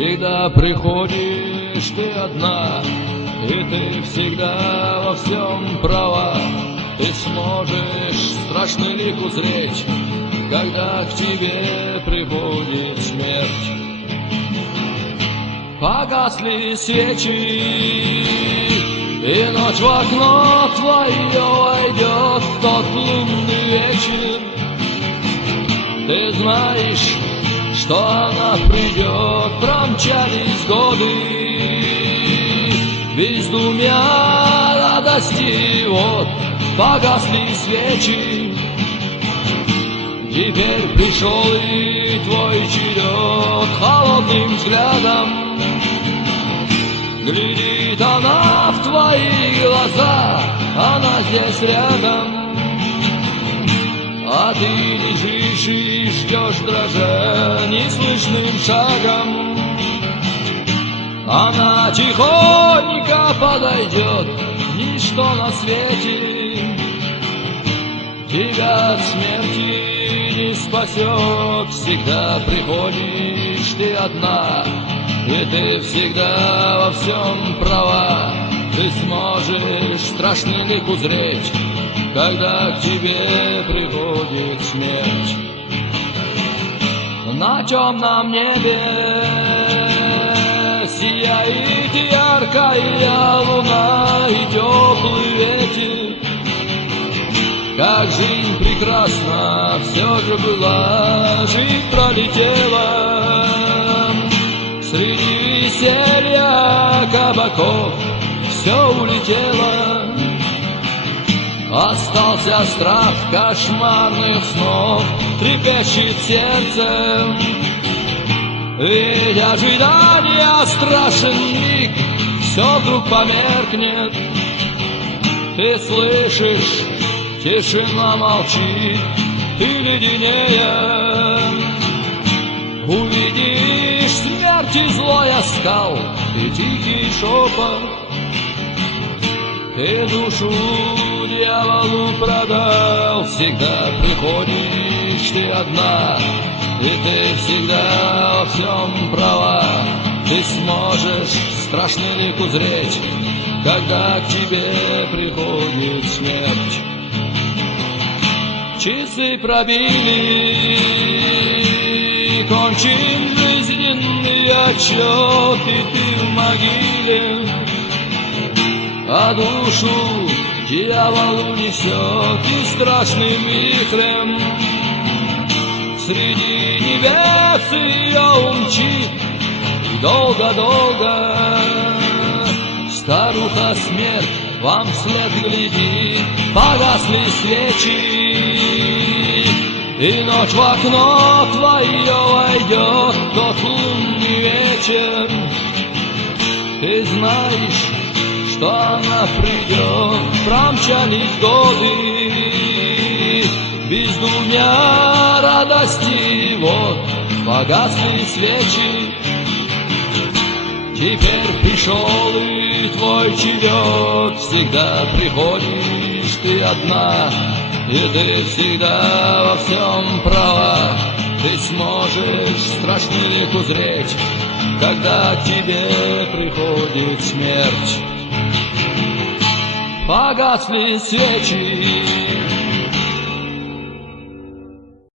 Всегда приходишь ты одна, и ты всегда во всем права. Ты сможешь страшный лик узреть, когда к тебе приходит смерть. Погасли свечи, и ночь в окно твое войдет в тот лунный вечер. Ты знаешь, что она придет, промчались годы, бездумья радости, вот погасли свечи. Теперь пришел и твой черед, холодным взглядом глядит она в твои глаза, она здесь рядом. А ты лежишь и ждешь, дрожа неслышным шагом. Она тихонько подойдет, ничто на свете тебя от смерти не спасет. Всегда приходишь ты одна, и ты всегда во всем права. Ты сможешь страшный лик узреть, когда к тебе приходит смерть. На темном небе сияет яркая луна и теплый ветер. Как жизнь прекрасна все же была, жизнь пролетела. Среди веселья кабаков все улетело. Остался страх кошмарных снов, трепещет сердце. Ведь ожидание страшен миг, все вдруг померкнет. Ты слышишь, тишина молчит и леденее. Увидишь смерти злой оскал и тихий шепот. Ты душу дьяволу продал, всегда приходишь ты одна, и ты всегда во всем права. Ты сможешь страшный лик узреть, когда к тебе приходит смерть. Часы пробили, кончен жизненный отчет, и ты в могиле. А душу дьявол унесет и страшным вихрем среди небес ее умчит. И долго-долго старуха смерть вам вслед глядит. Погасли свечи, и ночь в окно твое войдет тот лунный вечер. Ты знаешь, что она придет, промчались годы, бездумья радости, вот погасли свечи. Теперь пришел и твой черед, всегда приходишь ты одна, и ты всегда во всем права. Ты сможешь страшный лик узреть, когда к тебе приходит смерть. Погасли свечи,